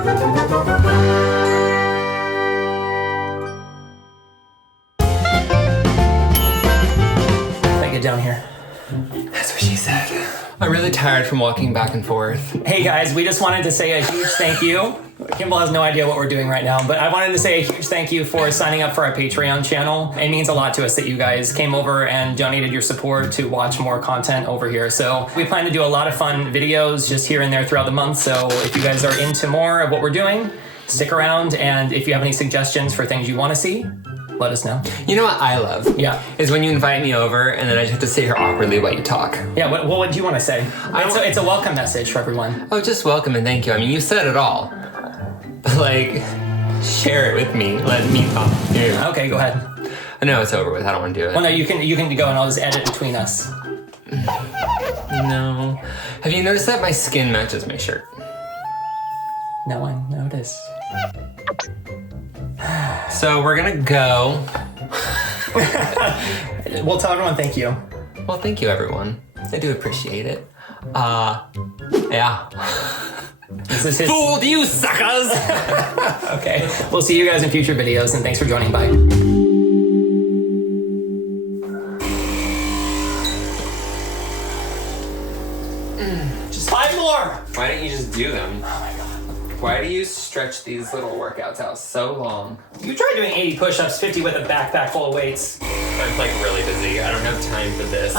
Get down here. That's what she said. I'm really tired from walking back and forth. Hey guys, we just wanted to say a huge thank you. Kimball has no idea what we're doing right now, but I wanted to say a huge thank you for signing up for our Patreon channel. It means a lot to us that you guys came over and donated your support to watch more content over here. So we plan to do a lot of fun videos just here and there throughout the month. So if you guys are into more of what we're doing, stick around. And if you have any suggestions for things you want to see, let us know. You know what I love? Yeah. Is when you invite me over and then I just have to sit here awkwardly while you talk. Yeah, what do you want to say? It's a welcome message for everyone. Oh, just welcome and thank you. I mean, you said it all. But like, share it with me. Let me talk to you. Okay, go ahead. I know it's over with. I don't want to do it. Well, no, you can go and I'll just edit between us. No. Have you noticed that my skin matches my shirt? No one noticed. So we're gonna go. Well, tell everyone thank you. Well, thank you, everyone. I do appreciate it. Yeah. This is his... Fooled you, suckers! Okay. We'll see you guys in future videos, and thanks for joining. Bye. Just 5 more! Why don't you just do them? Oh my god. Why do you stretch these little workouts out so long? You tried doing 80 push-ups, 50 with a backpack full of weights. I'm like really busy. I don't have time for this.